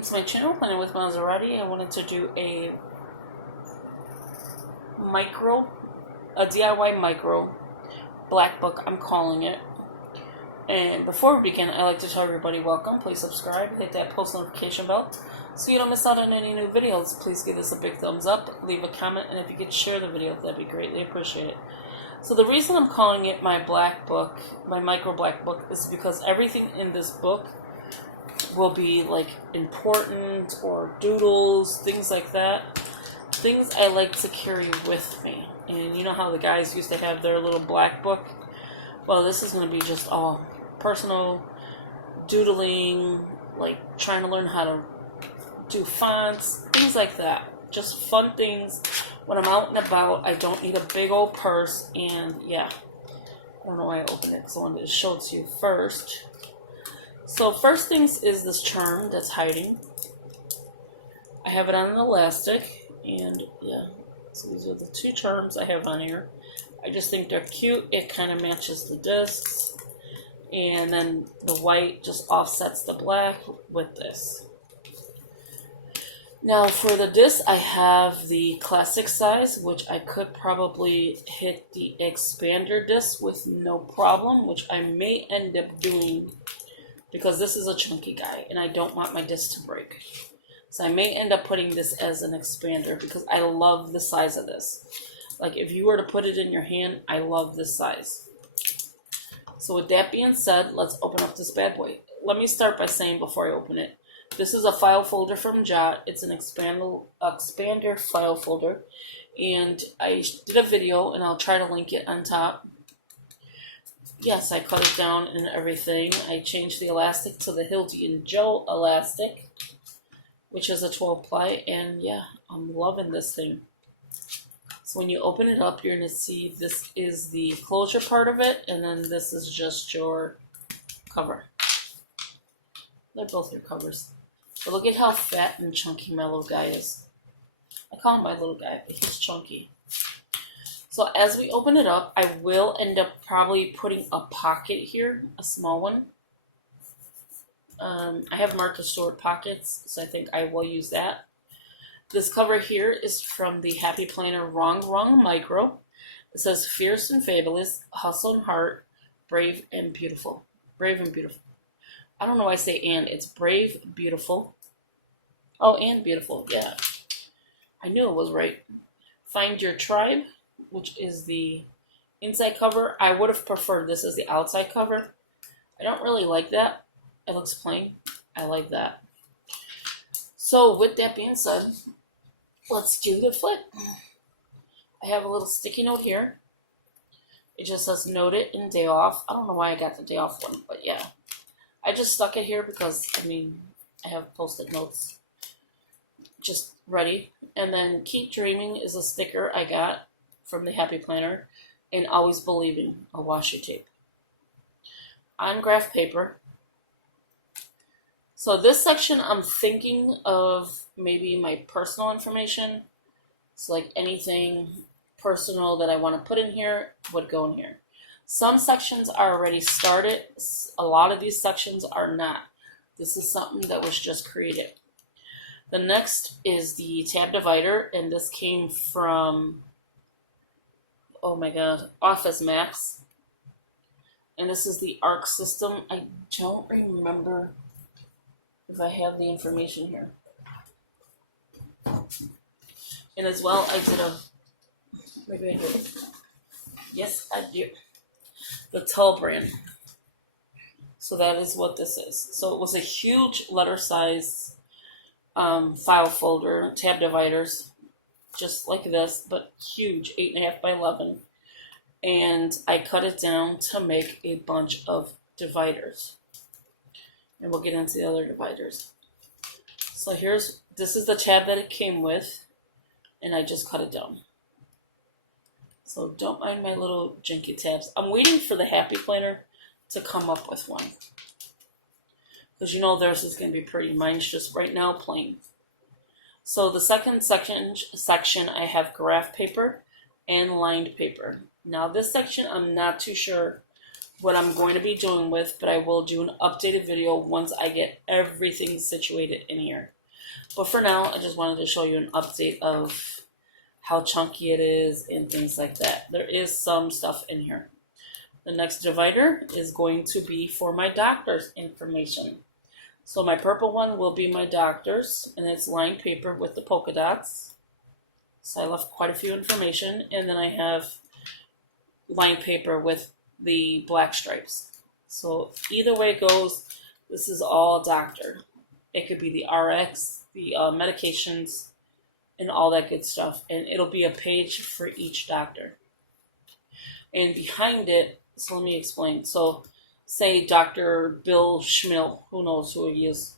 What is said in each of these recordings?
It's my channel, Planning with Monserrate. I wanted to do a DIY micro black book, I'm calling it. And before we begin, I like to tell everybody welcome. Please subscribe, hit that post notification bell so you don't miss out on any new videos. Please give this a big thumbs up, leave a comment, and if you could share the video, that'd be greatly appreciated. So the reason I'm calling it my black book, my micro black book, is because everything in this book will be like important or doodles, things like that. Things I like to carry with me. And you know how the guys used to have their little black book? Well, this is going to be just all personal doodling, like trying to learn how to do fonts, things like that. Just fun things when I'm out and about. I don't need a big old purse, and yeah. I don't know why I opened it because I wanted to show it to you first. So first things is this charm that's hiding. I have it on an elastic, and yeah, so these are the two charms I have on here. I just think they're cute. It kind of matches the discs, and then the white just offsets the black with this. Now for the disc, I have the classic size, which I could probably hit the expander disc with no problem, which I may end up doing because this is a chunky guy and I don't want my disc to break. So I may end up putting this as an expander because I love the size of this. Like if you were to put it in your hand, I love this size. So with that being said, let's open up this bad boy. Let me start by saying before I open it, this is a file folder from Jot. It's an expander file folder. And I did a video and I'll try to link it on top. Yes, I cut it down and everything. I changed the elastic to the Hildy and Joe elastic, which is a 12 ply, and yeah, I'm loving this thing. So when you open it up, you're going to see this is the closure part of it, and then this is just your cover. They're both your covers. But look at how fat and chunky my little guy is. I call him my little guy, but he's chunky. So as we open it up, I will end up probably putting a pocket here, a small one. I have marked the stored pockets, so I think I will use that. This cover here is from the Happy Planner Wrong Micro. It says fierce and fabulous, hustle and heart, brave and beautiful. Brave and beautiful. I don't know why I say and. It's brave, beautiful. Oh, and beautiful. Yeah. I knew it was right. Find your tribe, which is the inside cover. I would have preferred this as the outside cover. I don't really like that. It looks plain. I like that. So with that being said, let's do the flip. I have a little sticky note here. It just says note it and day off. I don't know why I got the day off one, but yeah. I just stuck it here because, I have post-it notes just ready. And then keep dreaming is a sticker I got from the Happy Planner, and always believing, a washi tape. On graph paper. So this section, I'm thinking of maybe my personal information. So like anything personal that I want to put in here would go in here. Some sections are already started. A lot of these sections are not. This is something that was just created. The next is the tab divider, and this came from, oh my god, Office Max. And this is the ARC system. I don't remember if I have the information here. And as well, I did maybe I did. Yes, I do. The Tull brand. So that is what this is. So it was a huge letter size file folder, tab dividers, just like this, but huge, 8.5 by 11. And I cut it down to make a bunch of dividers. And we'll get into the other dividers. So this is the tab that it came with, and I just cut it down. So don't mind my little janky tabs. I'm waiting for the Happy Planner to come up with one. Because you know theirs is going to be pretty. Mine's just right now plain. So the second section I have graph paper and lined paper. Now this section I'm not too sure what I'm going to be doing with, but I will do an updated video once I get everything situated in here. But for now, I just wanted to show you an update of how chunky it is and things like that. There is some stuff in here. The next divider is going to be for my doctor's information. So my purple one will be my doctor's, and it's lined paper with the polka dots. So I left quite a few information, and then I have lined paper with the black stripes. So either way it goes, this is all doctor. It could be the RX, the medications, and all that good stuff. And it'll be a page for each doctor. And behind it, so let me explain. So say Dr. Bill Schmill, who knows who he is.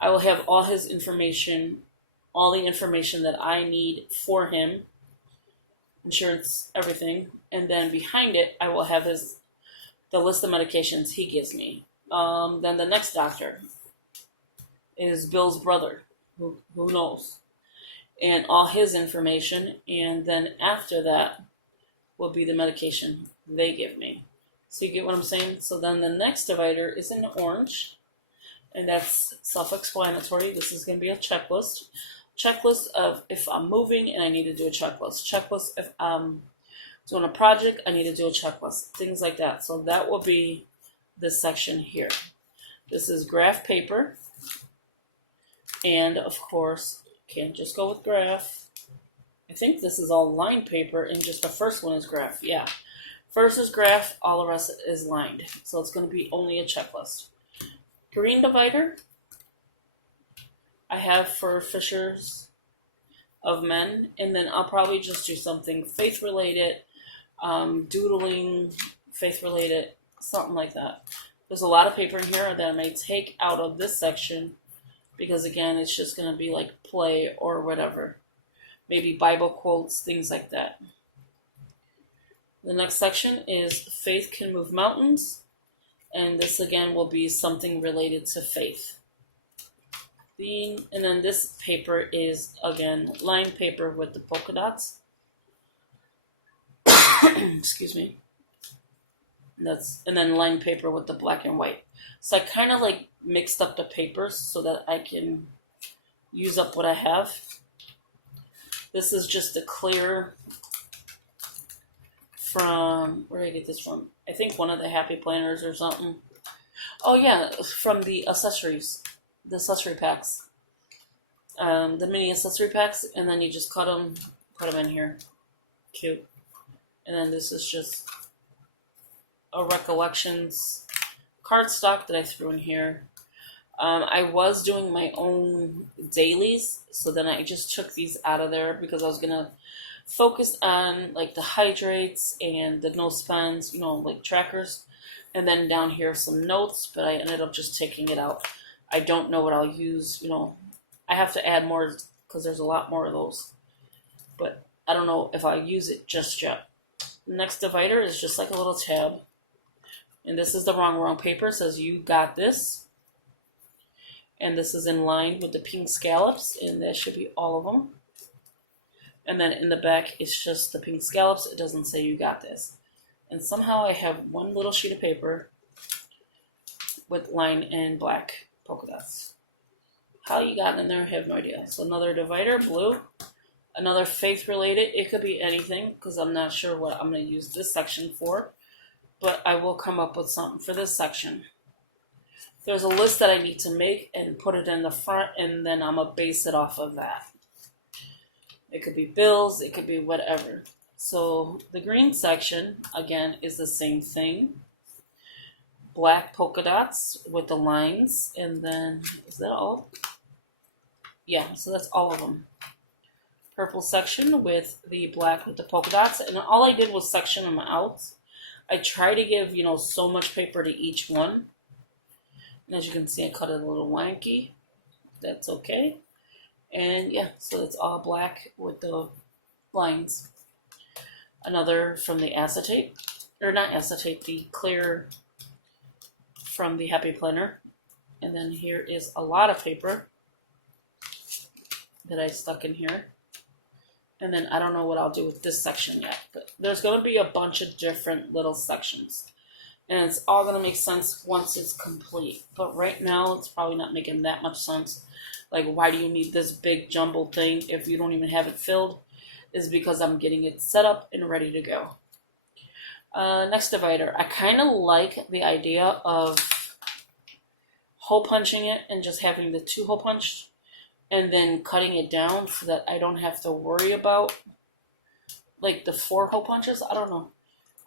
I will have all his information, all the information that I need for him, insurance, everything. And then behind it, I will have the list of medications he gives me. Then the next doctor is Bill's brother, who knows, and all his information. And then after that will be the medication they give me. So you get what I'm saying? So then the next divider is in orange, and that's self-explanatory. This is going to be a checklist. Checklist of if I'm moving and I need to do a checklist. Checklist if I'm doing a project, I need to do a checklist. Things like that. So that will be this section here. This is graph paper. And of course, can't just go with graph. I think this is all lined paper, and just the first one is graph. Yeah. First is graph, all the rest is lined. So it's going to be only a checklist. Green divider, I have for fishers of men, and then I'll probably just do something faith-related, doodling, faith-related, something like that. There's a lot of paper in here that I may take out of this section because, again, it's just going to be like play or whatever. Maybe Bible quotes, things like that. The next section is Faith Can Move Mountains, and this again will be something related to faith. And then this paper is, again, lined paper with the polka dots. Excuse me. And then lined paper with the black and white. So I kind of like mixed up the papers so that I can use up what I have. This is just a clear from, where did I get this from? I think one of the Happy Planners or something. Oh yeah, from the accessories, the accessory packs. The mini accessory packs, and then you just cut them in here. Cute. And then this is just a recollections cardstock that I threw in here. I was doing my own dailies, so then I just took these out of there because I was gonna focus on like the hydrates and the no spends, like trackers, and then down here some notes, but I ended up just taking it out. I don't know what I'll use, I have to add more because there's a lot more of those, but I don't know if I'll use it just yet. Next divider is just like a little tab, and this is the wrong paper. It says you got this, and this is in line with the pink scallops, and that should be all of them. And then in the back, it's just the pink scallops. It doesn't say you got this. And somehow I have one little sheet of paper with line and black polka dots. How you got in there, I have no idea. So another divider, blue. Another faith related. It could be anything because I'm not sure what I'm going to use this section for. But I will come up with something for this section. There's a list that I need to make and put it in the front, and then I'm going to base it off of that. It could be bills, it could be whatever. So the green section, again, is the same thing. Black polka dots with the lines, and then, is that all? Yeah, so that's all of them. Purple section with the black with the polka dots, and all I did was section them out. I try to give, so much paper to each one. And as you can see, I cut it a little wanky. That's okay. And yeah, so it's all black with the lines. Another from the acetate, or not acetate, the clear from the Happy Planner. And then here is a lot of paper that I stuck in here. And then I don't know what I'll do with this section yet, but there's going to be a bunch of different little sections. And it's all going to make sense once it's complete. But right now, it's probably not making that much sense. Like, why do you need this big jumbled thing if you don't even have it filled? Is because I'm getting it set up and ready to go. Next divider. I kind of like the idea of hole punching it and just having the 2 hole punched and then cutting it down so that I don't have to worry about like the 4 hole punches. I don't know.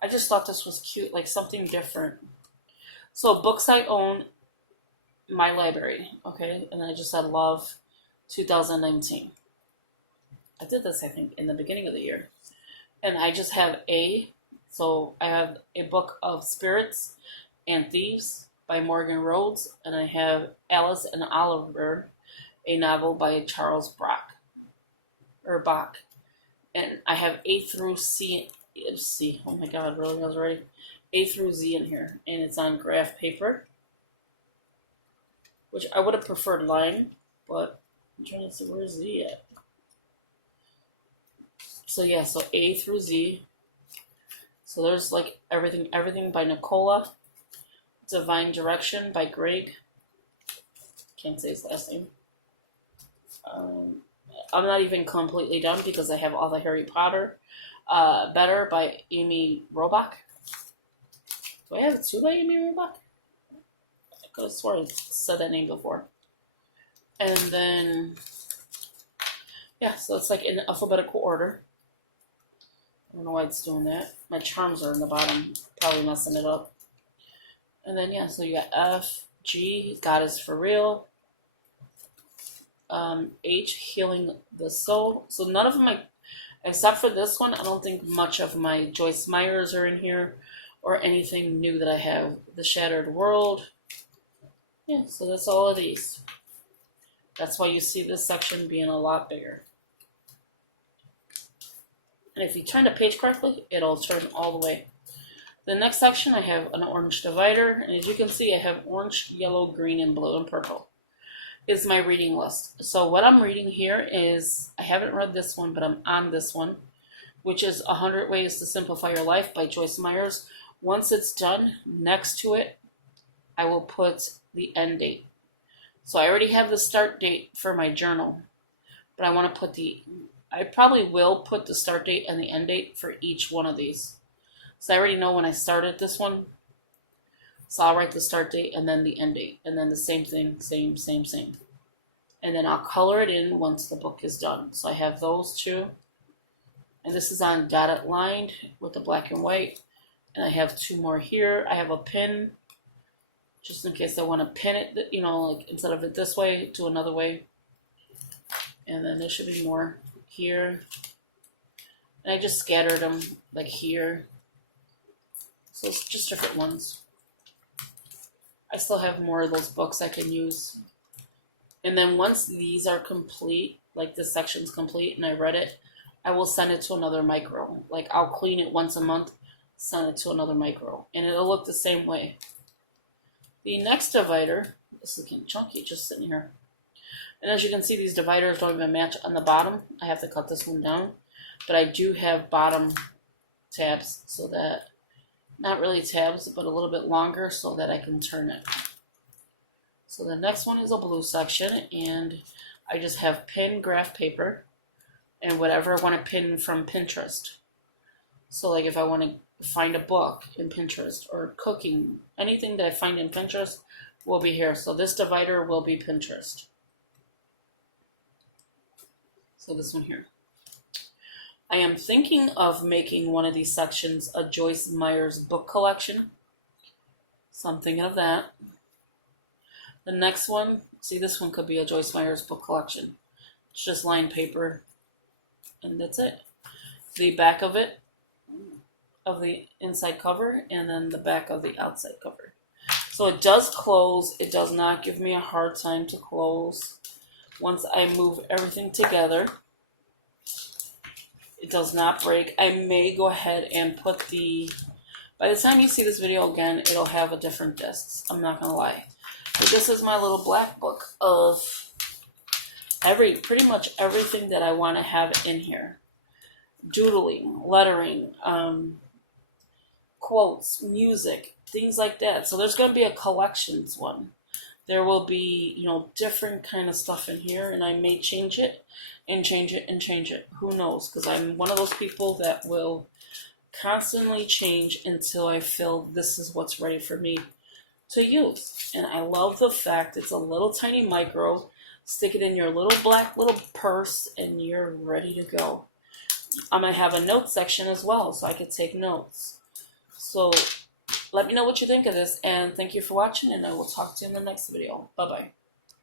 I just thought this was cute, like something different. So books I own, my library, okay? And then I just said love 2019. I did this, I think, in the beginning of the year. And I just have so I have a book of Spirits and Thieves by Morgan Rhodes, and I have Alice and Oliver, a novel by Charles Bach. And I have A through C. Oh my God, really? I was ready. A through Z in here, and it's on graph paper, which I would have preferred line, but I'm trying to see where's Z at. So yeah, so A through Z. So there's like everything by Nicola. Divine Direction by Greg. Can't say his last name. I'm not even completely done because I have all the Harry Potter. Better by Amy Robach. Do I have 2 by Amy Robach? I could have sworn I said that name before. And then, yeah, so it's like in alphabetical order. I don't know why it's doing that. My charms are in the bottom, probably messing it up. And then, yeah, so you got F, G, God is for real. H, Healing the Soul. So none of my, except for this one, I don't think much of my Joyce Meyers are in here or anything new that I have. The Shattered World. Yeah, so that's all of these. That's why you see this section being a lot bigger. And if you turn the page correctly, it'll turn all the way. The next section, I have an orange divider. And as you can see, I have orange, yellow, green, and blue, and purple. Is my reading list. So what I'm reading here is, I haven't read this one, but I'm on this one, which is 100 Ways to Simplify Your Life by Joyce Meyers. Once it's done, next to it, I will put the end date. So I already have the start date for my journal, but I want to put I probably will put the start date and the end date for each one of these. So I already know when I started this one. So I'll write the start date and then the end date. And then the same thing, same. And then I'll color it in once the book is done. So I have those 2. And this is on dotted line with the black and white. And I have 2 more here. I have a pin, just in case I want to pin it, like instead of it this way, to another way. And then there should be more here. And I just scattered them like here. So it's just different ones. I still have more of those books I can use. And then once these are complete, like this section's complete and I read it, I will send it to another micro. Like I'll clean it once a month, send it to another micro. And it'll look the same way. The next divider, this is getting chunky just sitting here. And as you can see, these dividers don't even match on the bottom. I have to cut this one down. But I do have bottom tabs so that, not really tabs, but a little bit longer so that I can turn it. So the next one is a blue section, and I just have pin graph paper and whatever I want to pin from Pinterest. So like if I want to find a book in Pinterest or cooking, anything that I find in Pinterest will be here. So this divider will be Pinterest. So this one here. I am thinking of making one of these sections a Joyce Meyers book collection. So I'm thinking of that. The next one, see, this one could be a Joyce Meyers book collection. It's just lined paper, and that's it. The back of it, of the inside cover, and then the back of the outside cover. So it does close. It does not give me a hard time to close. Once I move everything together, it does not break. I may go ahead and put by the time you see this video again, it'll have a different disc. I'm not going to lie. But this is my little black book of pretty much everything that I want to have in here. Doodling, lettering, quotes, music, things like that. So there's going to be a collections one. There will be, different kind of stuff in here, and I may change it and change it and change it. Who knows? Because I'm one of those people that will constantly change until I feel this is what's ready for me to use. And I love the fact it's a little tiny micro. Stick it in your little black little purse, and you're ready to go. I'm going to have a note section as well, so I can take notes. So let me know what you think of this, and thank you for watching, and I will talk to you in the next video. Bye-bye.